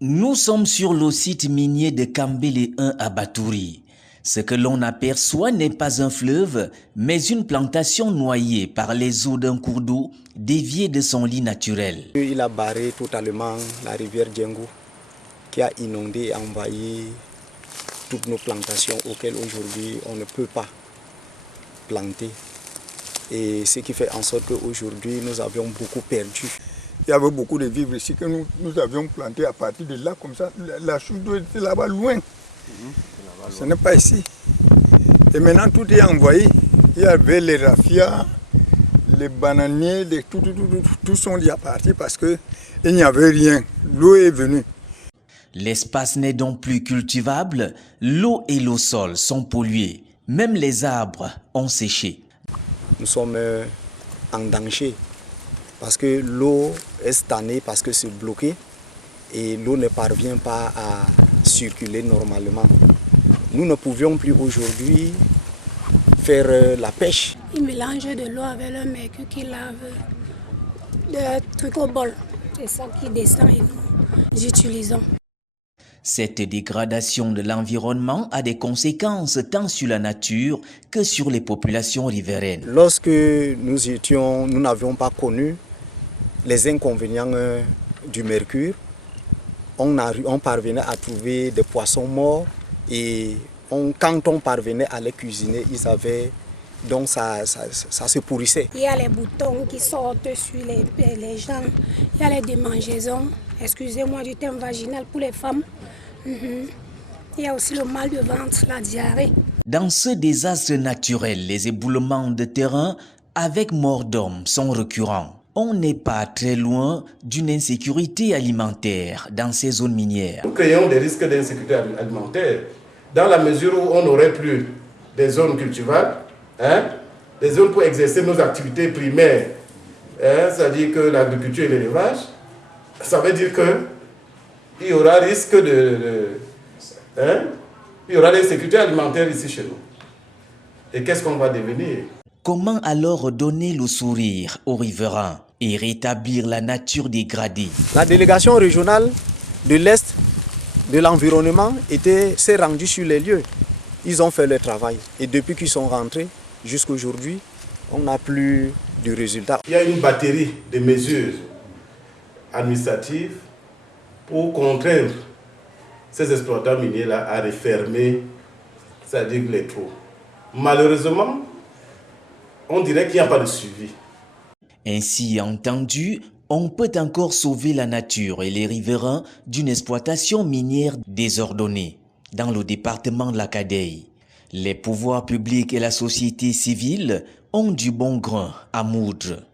Nous sommes sur le site minier de Kambele 1 à Batouri. Ce que l'on aperçoit n'est pas un fleuve, mais une plantation noyée par les eaux d'un cours d'eau dévié de son lit naturel. Il a barré totalement la rivière Djengo qui a inondé et envahi toutes nos plantations auxquelles aujourd'hui on ne peut pas planter. Et ce qui fait en sorte qu'aujourd'hui nous avions beaucoup perdu. Il y avait beaucoup de vivres ici que nous avions plantés à partir de là, comme ça. La chute d'eau était là-bas loin. Ce n'est pas ici. Et maintenant tout est envoyé. Il y avait les raffias, les bananiers, tout sont déjà partis parce qu'il n'y avait rien. L'eau est venue. L'espace n'est donc plus cultivable, l'eau et le sol sont pollués, même les arbres ont séché. Nous sommes en danger parce que l'eau est stagnée, parce que c'est bloqué et l'eau ne parvient pas à circuler normalement. Nous ne pouvions plus aujourd'hui faire la pêche. Ils mélangent de l'eau avec le mercure qui lave des trucs au bol. C'est ça qui descend et nous utilisons. Cette dégradation de l'environnement a des conséquences tant sur la nature que sur les populations riveraines. Lorsque nous n'avions pas connu les inconvénients du mercure, on parvenait à trouver des poissons morts et quand on parvenait à les cuisiner, donc ça se pourrissait. Il y a les boutons qui sortent sur les gens, il y a les démangeaisons, excusez-moi du terme vaginal pour les femmes. Il y a aussi le mal de ventre, la diarrhée. Dans ce désastre naturel, les éboulements de terrain avec mort d'hommes sont récurrents. On n'est pas très loin d'une insécurité alimentaire dans ces zones minières. Nous créons des risques d'insécurité alimentaire dans la mesure où on n'aurait plus des zones cultivables, des zones pour exercer nos activités primaires, c'est-à-dire que l'agriculture et l'élevage. Ça veut dire qu'il y aura risque il y aura l'insécurité alimentaire ici chez nous. Et qu'est-ce qu'on va devenir? Comment alors redonner le sourire aux riverains et rétablir la nature dégradée? La délégation régionale de l'Est de l'environnement s'est rendue sur les lieux. Ils ont fait le travail. Et depuis qu'ils sont rentrés, jusqu'à aujourd'hui, on n'a plus de résultats. Il y a une batterie de mesures administratives pour contraindre ces exploitants miniers-là à refermer, c'est-à-dire les trous. Malheureusement, on dirait qu'il n'y a pas de suivi. Ainsi entendu, on peut encore sauver la nature et les riverains d'une exploitation minière désordonnée. Dans le département de la Kadeï, les pouvoirs publics et la société civile ont du bon grain à moudre.